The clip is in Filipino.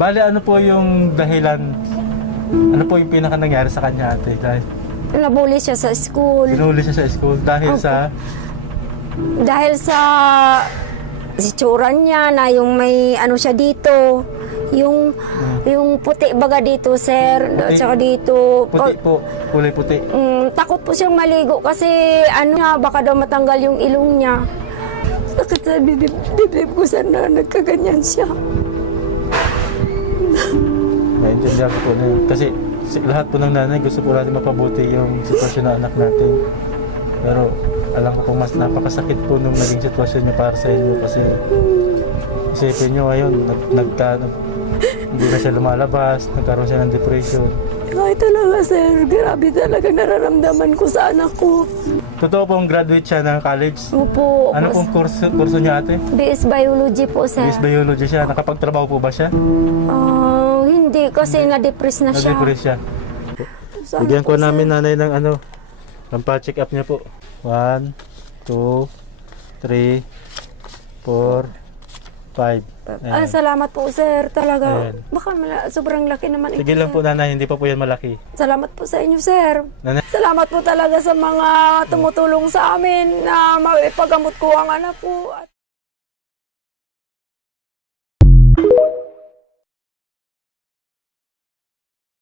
Bale, ano po yung dahilan, ano po yung pinaka nangyari sa kanya ate? Nabully siya sa school. Pinuli siya sa school dahil Opo. sa Itsura niya na yung may ano siya dito. Yung puti baga dito, sir. Puti? At saka dito. puti po, kulay puti. Takot po siyang maligo kasi ano nga, baka daw matanggal yung ilong niya. Sakit sa bibib ko sana nagkaganyan siya. Naintindihan ko po na yun. Kasi lahat po ng nanay gusto po natin mapabuti yung sitwasyon ng anak natin. Pero alam ko po mas napakasakit po nung naging sitwasyon niyo para sa inyo kasi isipin niyo ngayon, hindi na siya lumalabas, nagkaroon siya ng depression. Ay talaga, sir. Grabe talaga nararamdaman ko sa anak ko. Totoo pong graduate siya ng college. Opo. Ano pong kurso niya ate? BS Biology po, sir. BS Biology siya. Nakapagtrabaho po ba siya? Hindi, kasi na-depress na siya. Na-depress siya. Sana Bigyan ko po, namin sir. nanay ng ano, ng pa-check up niya po. 1, 2, 3, 4, 5. Salamat po, sir. Talaga. Ayan. Baka sobrang laki naman Sige lang po nanay, hindi pa po yan malaki. Salamat po sa inyo, sir. Nanay, Salamat po talaga sa mga tumutulong sa amin na maipagamot ko ang anak ko.